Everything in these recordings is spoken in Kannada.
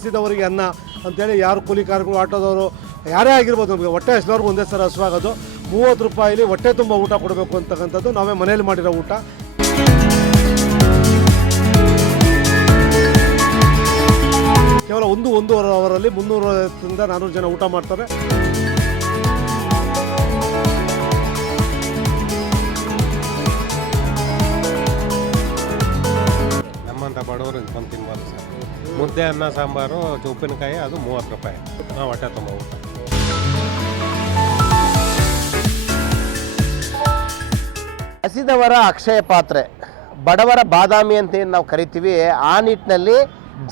ಹಸಿದವರಿಗೆ ಅನ್ನ ಅಂತೇಳಿ ಯಾರು ಕೂಲಿಕಾರಗಳು ಆಟೋದವರು, ಯಾರೇ ಆಗಿರ್ಬೋದು ನಮಗೆ ಹೊಟ್ಟೆ ಹಸಿದವ್ರಿಗೆ ಒಂದೇ ಸಲ ಹಸುವಾಗೋದು. ಮೂವತ್ತು ರೂಪಾಯಿಲಿ ಹೊಟ್ಟೆ ತುಂಬ ಊಟ ಕೊಡಬೇಕು ಅಂತಕ್ಕಂಥದ್ದು ನಾವೇ ಮನೇಲಿ ಮಾಡಿರೋ ಊಟ. ಕೇವಲ ಒಂದು ಒಂದೂವರೆ ಅವರಲ್ಲಿ ಮುನ್ನೂರರಿಂದ ನಾನ್ನೂರು ಜನ ಊಟ ಮಾಡ್ತಾರೆ. ಬಡವರು ಬಂದು ತಿನ್ಬೋದು ಸರ್. ಮುದ್ದೆ ಅನ್ನ, ಸಾಂಬಾರು ಉಪ್ಪಿನಕಾಯಿ, ಅದು ಮೂವತ್ತು ರೂಪಾಯಿ. ಹಾಂ ಹೊಟ್ಟೆ ತುಂಬ ಊಟ ಹಸಿದವರ ಅಕ್ಷಯ ಪಾತ್ರೆ, ಬಡವರ ಬಾದಾಮಿ ಅಂತ ಏನು ನಾವು ಕರಿತೀವಿ, ಆ ನಿಟ್ಟಿನಲ್ಲಿ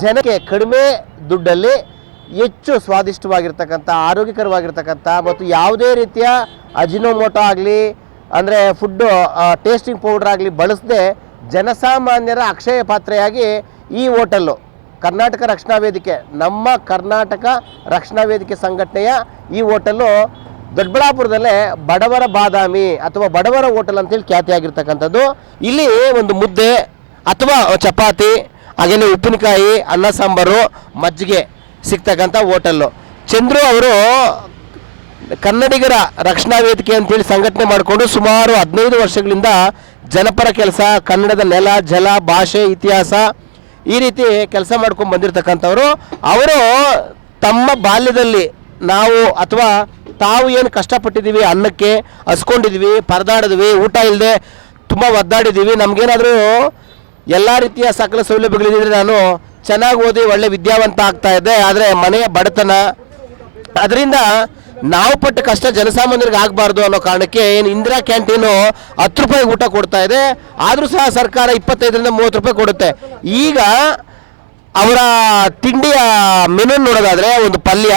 ಜನಕ್ಕೆ ಕಡಿಮೆ ದುಡ್ಡಲ್ಲಿ ಹೆಚ್ಚು ಸ್ವಾದಿಷ್ಟವಾಗಿರ್ತಕ್ಕಂಥ, ಆರೋಗ್ಯಕರವಾಗಿರ್ತಕ್ಕಂಥ, ಮತ್ತು ಯಾವುದೇ ರೀತಿಯ ಅಜಿನೋಮೋಟೋ ಆಗಲಿ, ಅಂದರೆ ಫುಡ್ಡು ಟೇಸ್ಟಿಂಗ್ ಪೌಡ್ರ್ ಆಗಲಿ ಬಳಸದೆ ಜನಸಾಮಾನ್ಯರ ಅಕ್ಷಯ ಪಾತ್ರೆಯಾಗಿ ಈ ಹೋಟೆಲ್ಲು, ಕರ್ನಾಟಕ ರಕ್ಷಣಾ ವೇದಿಕೆ, ನಮ್ಮ ಕರ್ನಾಟಕ ರಕ್ಷಣಾ ವೇದಿಕೆ ಸಂಘಟನೆಯ ಈ ಹೋಟೆಲ್ಲು ದೊಡ್ಡಬಳ್ಳಾಪುರದಲ್ಲೇ ಬಡವರ ಬಾದಾಮಿ ಅಥವಾ ಬಡವರ ಹೋಟೆಲ್ ಅಂತೇಳಿ ಖ್ಯಾತಿಯಾಗಿರ್ತಕ್ಕಂಥದ್ದು. ಇಲ್ಲಿ ಒಂದು ಮುದ್ದೆ ಅಥವಾ ಚಪಾತಿ, ಹಾಗೇನೆ ಉಪ್ಪಿನಕಾಯಿ, ಅನ್ನ ಸಾಂಬಾರು ಮಜ್ಜಿಗೆ ಸಿಗ್ತಕ್ಕಂಥ ಹೋಟೆಲ್ಲು. ಚಂದ್ರು ಅವರು ಕನ್ನಡಿಗರ ರಕ್ಷಣಾ ವೇದಿಕೆ ಅಂತೇಳಿ ಸಂಘಟನೆ ಮಾಡಿಕೊಂಡು ಸುಮಾರು ಹದಿನೈದು ವರ್ಷಗಳಿಂದ ಜನಪರ ಕೆಲಸ, ಕನ್ನಡದ ನೆಲ, ಜಲ, ಭಾಷೆ, ಇತಿಹಾಸ ಈ ರೀತಿ ಕೆಲಸ ಮಾಡ್ಕೊಂಡು ಬಂದಿರತಕ್ಕಂಥವ್ರು. ಅವರು ತಮ್ಮ ಬಾಲ್ಯದಲ್ಲಿ ನಾವು ಅಥವಾ ತಾವು ಏನು ಕಷ್ಟಪಟ್ಟಿದ್ದೀವಿ, ಅನ್ನಕ್ಕೆ ಹಸ್ಕೊಂಡಿದ್ವಿ ಪರದಾಡಿದ್ವಿ, ಊಟ ಇಲ್ಲದೆ ತುಂಬ ಒದ್ದಾಡಿದ್ದೀವಿ. ನಮಗೇನಾದರೂ ಎಲ್ಲ ರೀತಿಯ ಸಕಲ ಸೌಲಭ್ಯಗಳಿದ್ದರೆ ನಾನು ಚೆನ್ನಾಗಿ ಓದಿ ಒಳ್ಳೆ ವಿದ್ಯಾವಂತ ಆಗ್ತಾ ಇದ್ದೆ. ಆದರೆ ಮನೆಯ ಬಡತನ, ಅದರಿಂದ ನಾವು ಪಟ್ಟ ಕಷ್ಟ ಜನಸಾಮಾನ್ಯರಿಗೆ ಆಗಬಾರ್ದು ಅನ್ನೋ ಕಾರಣಕ್ಕೆ ಏನು ಇಂದಿರಾ ಕ್ಯಾಂಟೀನು ಹತ್ತು ರೂಪಾಯಿ ಊಟ ಕೊಡ್ತಾ ಇದೆ. ಆದರೂ ಸಹ ಸರ್ಕಾರ ಇಪ್ಪತ್ತೈದರಿಂದ ಮೂವತ್ತು ರೂಪಾಯಿ ಕೊಡುತ್ತೆ. ಈಗ ಅವರ ತಿಂಡಿಯ ಮೆನು ನೋಡೋದಾದರೆ ಒಂದು ಪಲ್ಯ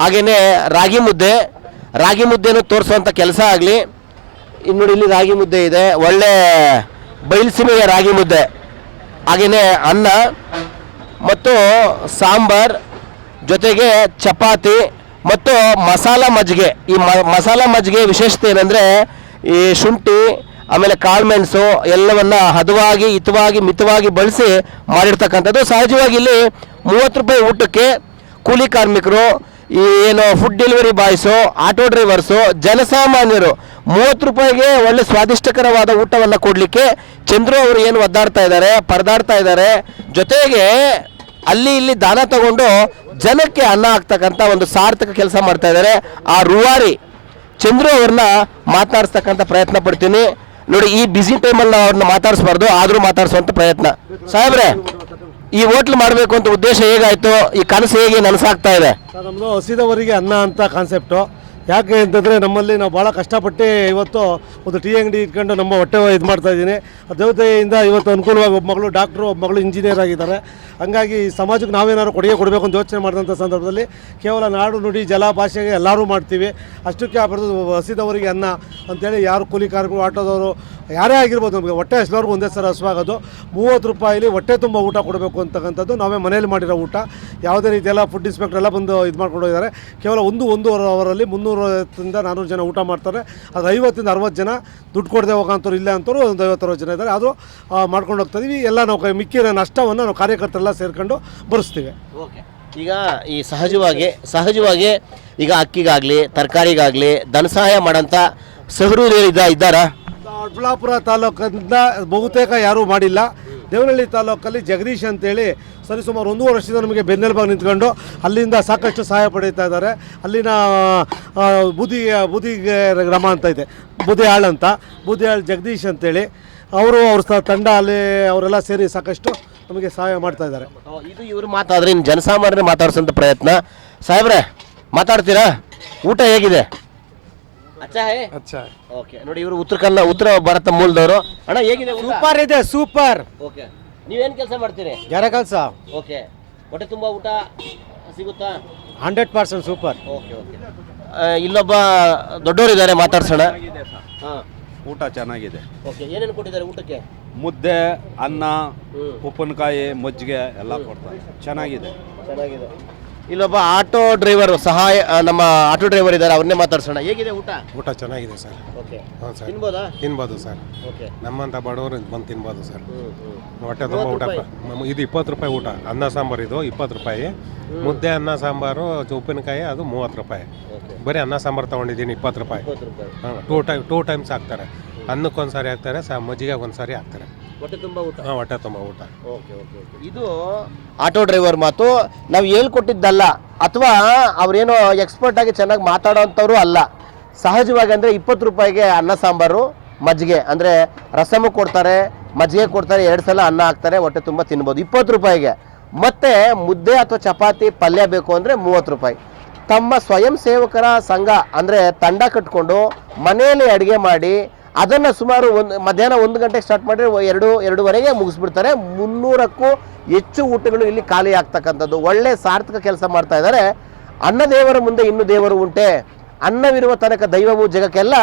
ಹಾಗೆಯೇ ರಾಗಿ ಮುದ್ದೆ. ರಾಗಿ ಮುದ್ದೆನೂ ತೋರಿಸುವಂಥ ಕೆಲಸ ಆಗಲಿ. ಇನ್ನು ನೋಡಿ ಇಲ್ಲಿ ರಾಗಿ ಮುದ್ದೆ ಇದೆ. ಒಳ್ಳೆ ಬಯಲುಸೀಮೆಯ ರಾಗಿ ಮುದ್ದೆ. ಹಾಗೆಯೇ ಅನ್ನ. ಮತ್ತು ಸಾಂಬಾರ್. ಜೊತೆಗೆ ಚಪಾತಿ. ಮತ್ತು ಮಸಾಲ ಮಜ್ಜಿಗೆ. ಈ ಮಸಾಲ ಮಜ್ಜಿಗೆ ವಿಶೇಷತೆ ಏನಂದರೆ ಈ ಶುಂಠಿ, ಆಮೇಲೆ ಕಾಳುಮೆಣಸು ಎಲ್ಲವನ್ನ ಹದವಾಗಿ, ಹಿತವಾಗಿ, ಮಿತವಾಗಿ ಬಳಸಿ ಮಾಡಿರ್ತಕ್ಕಂಥದ್ದು. ಸಹಜವಾಗಿ ಇಲ್ಲಿ ಮೂವತ್ತು ರೂಪಾಯಿ ಊಟಕ್ಕೆ ಕೂಲಿ ಕಾರ್ಮಿಕರು, ಈ ಏನು food delivery boys auto drivers ಜನಸಾಮಾನ್ಯರು ಮೂವತ್ತು ರೂಪಾಯಿಗೆ ಒಳ್ಳೆ ಸ್ವಾದಿಷ್ಟಕರವಾದ ಊಟವನ್ನು ಕೊಡಲಿಕ್ಕೆ ಚಂದ್ರು ಅವರು ಏನು ಒದ್ದಾಡ್ತಾ ಇದ್ದಾರೆ, ಪರದಾಡ್ತಾ ಇದ್ದಾರೆ. ಜೊತೆಗೆ ಅಲ್ಲಿ ಇಲ್ಲಿ ದಾನ ತಗೊಂಡು ಜನಕ್ಕೆ ಅನ್ನ ಹಾಕ್ತಕ್ಕಂಥ ಒಂದು ಸಾರ್ಥಕ ಕೆಲಸ ಮಾಡ್ತಾ ಇದ್ದಾರೆ. ಆ ರೂವಾರಿ ಚಂದ್ರು ಅವ್ರನ್ನ ಮಾತನಾಡಿಸ್ತಕ್ಕಂಥ ಪ್ರಯತ್ನ ಪಡ್ತೀನಿ. ನೋಡಿ, ಈ ಬಿಸಿ ಟೈಮಲ್ಲಿ ನಾವು ಅವ್ರನ್ನ ಮಾತಾಡಿಸ್ಬಾರ್ದು, ಆದರೂ ಮಾತಾಡಿಸುವಂಥ ಪ್ರಯತ್ನ. ಸಾಹೇಬ್ರೆ, ಈ ಹೋಟ್ಲ್ ಮಾಡಬೇಕು ಅಂತ ಉದ್ದೇಶ ಹೇಗಾಯಿತು? ಈ ಕನಸು ಹೇಗೆ ನನಸಾಗ್ತಾ ಇದೆ? ನಮ್ಮದು ಹಸಿದವರಿಗೆ ಅನ್ನ ಅಂತ ಕಾನ್ಸೆಪ್ಟು ಯಾಕೆ ಅಂತಂದರೆ ನಮ್ಮಲ್ಲಿ ನಾವು ಭಾಳ ಕಷ್ಟಪಟ್ಟು ಇವತ್ತು ಒಂದು ಟೀ ಅಂಗಡಿ ಇಟ್ಕೊಂಡು ನಮ್ಮ ಹೊಟ್ಟೆ ಇದು ಮಾಡ್ತಾ ಇದ್ದೀನಿ. ದೇವತೆಯಿಂದ ಇವತ್ತು ಅನುಕೂಲವಾಗಿ ಒಬ್ಬ ಮಗಳು ಡಾಕ್ಟ್ರು, ಒಬ್ಬ ಮಗಳು ಇಂಜಿನಿಯರ್ ಆಗಿದ್ದಾರೆ. ಹಂಗಾಗಿ ಸಮಾಜಕ್ಕೆ ನಾವೇನಾದ್ರು ಕೊಡುಗೆ ಕೊಡಬೇಕು ಅಂತ ಯೋಚನೆ ಮಾಡಿದಂಥ ಸಂದರ್ಭದಲ್ಲಿ ಕೇವಲ ನಾಡು, ನುಡಿ, ಜಲ ಭಾಷೆಗೆ ಎಲ್ಲರೂ ಮಾಡ್ತೀವಿ. ಅಷ್ಟಕ್ಕೆ ಬರೆದು ಹಸಿದವರಿಗೆ ಅನ್ನ ಅಂತೇಳಿ ಯಾರು ಕೂಲಿ ಕಾರ್ಮಿಕರು, ಆಟೋದವರು, ಯಾರೇ ಆಗಿರ್ಬೋದು ನಮಗೆ ಹೊಟ್ಟೆ ಹಸಿದವ್ರಿಗೆ ಒಂದೇ ಸಲ ಹಸುವಾಗೋದು ಮೂವತ್ತು ರೂಪಾಯಿಲಿ ಹೊಟ್ಟೆ ತುಂಬ ಊಟ ಕೊಡಬೇಕು ಅಂತಕ್ಕಂಥದ್ದು ನಾವೇ ಮನೆಯಲ್ಲಿ ಮಾಡಿರೋ ಊಟ. ಯಾವುದೇ ರೀತಿಯೆಲ್ಲ ಫುಡ್ ಇನ್ಸ್ಪೆಕ್ಟರ್ ಎಲ್ಲ ಬಂದು ಇದು ಮಾಡ್ಕೊಂಡು ಕೇವಲ ಒಂದು, ಒಂದೂವರೆ ಅವರಲ್ಲಿ ಮುನ್ನೂರರಿಂದ ನಾನ್ನೂರು ಜನ ಊಟ ಮಾಡ್ತಾರೆ. ಅದು ಐವತ್ತಿಂದ ಅರವತ್ತು ಜನ ದುಡ್ಡು ಕೊಡದೆ ಹೋಗೋಂಥವ್ರು ಇಲ್ಲ ಅಂತವ್ರು ಒಂದು ಐವತ್ತರವತ್ತು ಜನ ಇದ್ದಾರೆ. ಅದು ಮಾಡ್ಕೊಂಡು ಹೋಗ್ತಾ ಇದೀವಿ. ಎಲ್ಲ ನಾವು ಮಿಕ್ಕಿರೋ ನಷ್ಟವನ್ನು ನಾವು ಕಾರ್ಯಕರ್ತರೆಲ್ಲ ಸೇರ್ಕೊಂಡು ಓಕೆ. ಈಗ ಈ ಸಹಜವಾಗಿ ಸಹಜವಾಗಿ ಈಗ ಅಕ್ಕಿಗಾಗಲಿ ತರಕಾರಿಗಾಗಲಿ ಧನ ಸಹಾಯ ಮಾಡೋಂಥ ಸಹರೂರು ಇದ್ದ ಇದ್ದಾರಾ? ದೊಡ್ಡಬಳ್ಳಾಪುರ ತಾಲೂಕಿಂದ ಬಹುತೇಕ ಯಾರೂ ಮಾಡಿಲ್ಲ. ದೇವನಹಳ್ಳಿ ತಾಲೂಕಲ್ಲಿ ಜಗದೀಶ್ ಅಂತೇಳಿ ಸರಿಸುಮಾರು ಒಂದೂವರೆ ವರ್ಷದಿಂದ ನಮಗೆ ಬೆನ್ನೆಲುಬಾಗಿ ನಿಂತ್ಕೊಂಡು ಅಲ್ಲಿಂದ ಸಾಕಷ್ಟು ಸಹಾಯ ಪಡೀತಾ ಇದ್ದಾರೆ. ಅಲ್ಲಿನ ಬುದಿ ಬುದಿ ಗ್ರಾಮ ಅಂತ ಇದೆ. ಬುದಿಹಾಳ್ ಅಂತ. ಬುದಿಹಾಳ್ ಜಗದೀಶ್ ಅಂತೇಳಿ. ಅವರು ಅವ್ರ ತಂಡ ಅಲ್ಲಿ ಅವರೆಲ್ಲ ಸೇರಿ ಸಾಕಷ್ಟು ನಮಗೆ ಸಹಾಯ ಮಾಡ್ತಾ ಇದ್ದಾರೆ. ಇದು ಇವರು ಮಾತಾದ್ರೆ ಇನ್ನು ಜನಸಾಮಾನ್ಯರು ಮಾತಾಡ್ಸೋಂಥ ಪ್ರಯತ್ನ. ಸಾಹೇಬ್ರೆ, ಮಾತಾಡ್ತೀರಾ? ಊಟ ಹೇಗಿದೆ? ಅಚ್ಚಾ ಹೇ? ಓಕೆ ನೋಡಿ ಇವರು ಉತ್ತರ ಕನ್ನಡ ಉತ್ತರ ಭಾರತ ಮೂಲದವರು. ಅಣ್ಣ ಹೇಗಿದೆ ಊಟ? ಸೂಪರ್ ಇದೆ ಸೂಪರ್ ಓಕೆ ನೀವೇನು ಕೆಲಸ ಮಾಡ್ತೀರಿ? ಯಾರ ಕೆಲಸ. ಓಕೆ ಹೊಟ್ಟೆ ತುಂಬ ಊಟ ಸಿಗುತ್ತಾ? Hundred percent super okay okay ಇಲ್ಲೊಬ್ಬ ದೊಡ್ಡವರು ಇದ್ದಾರೆ ಮಾತಾಡ್ಸೋಣ ಹಾಂ. ಊಟ ಚೆನ್ನಾಗಿದೆ. ಓಕೆ ಏನೇನು ಕೊಟ್ಟಿದ್ದಾರೆ ಊಟಕ್ಕೆ? ಮುದ್ದೆ ಅನ್ನ ಹ್ಮ್. ಉಪ್ಪಿನಕಾಯಿ ಮಜ್ಜಿಗೆ ಎಲ್ಲ ಕೊಡ್ತಾರೆ. ಚೆನ್ನಾಗಿದೆ. ಚೆನ್ನಾಗಿದೆ. ಇಲ್ಲೊಬ್ಬ ಆಟೋ ಡ್ರೈವರ್ ಸಹಾಯ ಆ, ನಮ್ಮ ಆಟೋ ಡ್ರೈವರ್ ಇದ್ದಾರೆ ಅವ್ರನ್ನೇ ಮಾತಾಡ್ಸೋಣ. ಹೇಗಿದೆ ಊಟ? ಊಟ ಚೆನ್ನಾಗಿದೆ ಸರ್. ಓಕೆ. ಹ್ಞೂ ಸರ್. ತಿನ್ಬೋದಾ? ತಿನ್ಬೋದು ಸರ್. ಓಕೆ. ನಮ್ಮಂಥ ಬಡವರು ಬಂದು ತಿನ್ಬೋದು ಸರ್. ಹೊಟ್ಟೆ ತುಂಬ ಊಟ ಇದು ಇಪ್ಪತ್ತು ರೂಪಾಯಿ ಊಟ. ಅನ್ನ ಸಾಂಬಾರು ಇದು ಇಪ್ಪತ್ತು ರೂಪಾಯಿ. ಮುದ್ದೆ ಅನ್ನ ಸಾಂಬಾರು ಉಪ್ಪಿನಕಾಯಿ ಅದು ಮೂವತ್ತು ರೂಪಾಯಿ. ಓಕೆ. ಬರೀ ಅನ್ನ ಸಾಂಬಾರು ತೊಗೊಂಡಿದ್ದೀನಿ ಇಪ್ಪತ್ತು ರೂಪಾಯಿ. ಇಪ್ಪತ್ತು ರೂಪಾಯಿ. ಹಾಂ ಟೂ ಟೈಮ್ ಟೂ ಟೈಮ್ಸ್ ಹಾಕ್ತಾರೆ. ಅನ್ನಕ್ಕೊಂದು ಸಾರಿ ಹಾಕ್ತಾರೆ ಸಾ ಮಜ್ಜಿಗೆ ಒಂದು ಸಾರಿ ಹಾಕ್ತಾರೆ. ಹೊಟ್ಟೆ ತುಂಬ ಊಟ? ಹಾಂ ಹೊಟ್ಟೆ ತುಂಬ ಊಟ. Okay okay okay. ಇದು ಆಟೋ ಡ್ರೈವರ್ ಮಾತು ನಾವು ಹೇಳ್ಕೊಟ್ಟಿದ್ದಲ್ಲ ಅಥವಾ ಅವ್ರೇನೋ ಎಕ್ಸ್ಪರ್ಟ್ ಆಗಿ ಚೆನ್ನಾಗಿ ಮಾತಾಡೋಂಥವ್ರು ಅಲ್ಲ. ಸಹಜವಾಗಿ ಅಂದರೆ ಇಪ್ಪತ್ತು ರೂಪಾಯಿಗೆ ಅನ್ನ ಸಾಂಬಾರು ಮಜ್ಜಿಗೆ. ಅಂದರೆ ರಸಮು ಕೊಡ್ತಾರೆ ಮಜ್ಜಿಗೆ ಕೊಡ್ತಾರೆ ಎರಡು ಸಲ ಅನ್ನ ಹಾಕ್ತಾರೆ ಹೊಟ್ಟೆ ತುಂಬ ತಿನ್ಬೋದು. ಇಪ್ಪತ್ತು ರೂಪಾಯಿಗೆ. ಮತ್ತೆ ಮುದ್ದೆ ಅಥವಾ ಚಪಾತಿ ಪಲ್ಯ ಬೇಕು ಅಂದರೆ ಮೂವತ್ತು ರೂಪಾಯಿ. ತಮ್ಮ ಸ್ವಯಂ ಸೇವಕರ ಸಂಘ ಅಂದರೆ ತಂಡ ಕಟ್ಕೊಂಡು ಮನೆಯಲ್ಲಿ ಅಡುಗೆ ಮಾಡಿ ಅದನ್ನು ಸುಮಾರು ಒಂದು, ಮಧ್ಯಾಹ್ನ ಒಂದು ಗಂಟೆಗೆ ಸ್ಟಾರ್ಟ್ ಮಾಡಿದರೆ ಎರಡು, ಎರಡೂವರೆಗೆ ಮುಗಿಸ್ಬಿಡ್ತಾರೆ. ಮುನ್ನೂರಕ್ಕೂ ಹೆಚ್ಚು ಊಟಗಳು ಇಲ್ಲಿ ಖಾಲಿ ಆಗ್ತಕ್ಕಂಥದ್ದು. ಒಳ್ಳೆ ಸಾರ್ಥಕ ಕೆಲಸ ಮಾಡ್ತಾ ಇದ್ದಾರೆ. ಅನ್ನದೇವರ ಮುಂದೆ ಇನ್ನು ದೇವರು ಉಂಟೆ. ಅನ್ನವಿರುವ ತನಕ ದೈವವು ಜಗಕ್ಕೆಲ್ಲ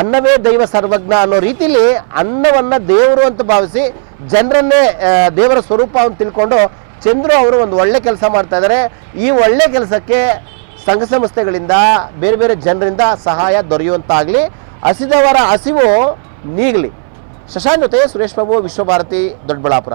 ಅನ್ನವೇ ದೈವ ಸರ್ವಜ್ಞ ಅನ್ನೋ ರೀತಿಯಲ್ಲಿ ಅನ್ನವನ್ನು ದೇವರು ಅಂತ ಭಾವಿಸಿ ಜನರನ್ನೇ ದೇವರ ಸ್ವರೂಪ ಅಂತ ತಿಳ್ಕೊಂಡು ಚಂದ್ರು ಅವರು ಒಂದು ಒಳ್ಳೆ ಕೆಲಸ ಮಾಡ್ತಾ ಇದ್ದಾರೆ. ಈ ಒಳ್ಳೆ ಕೆಲಸಕ್ಕೆ ಸಂಘ ಸಂಸ್ಥೆಗಳಿಂದ, ಬೇರೆ ಬೇರೆ ಜನರಿಂದ ಸಹಾಯ ದೊರೆಯುವಂತಾಗಲಿ. ಹಸಿದವರ ಹಸಿವು ನೀಗಲಿ. ಶಶಾಂಕ್ ಜೊತೆ ಸುರೇಶ್ ಬಾಬು ವಿಶ್ವಭಾರತಿ ದೊಡ್ಡಬಳ್ಳಾಪುರ.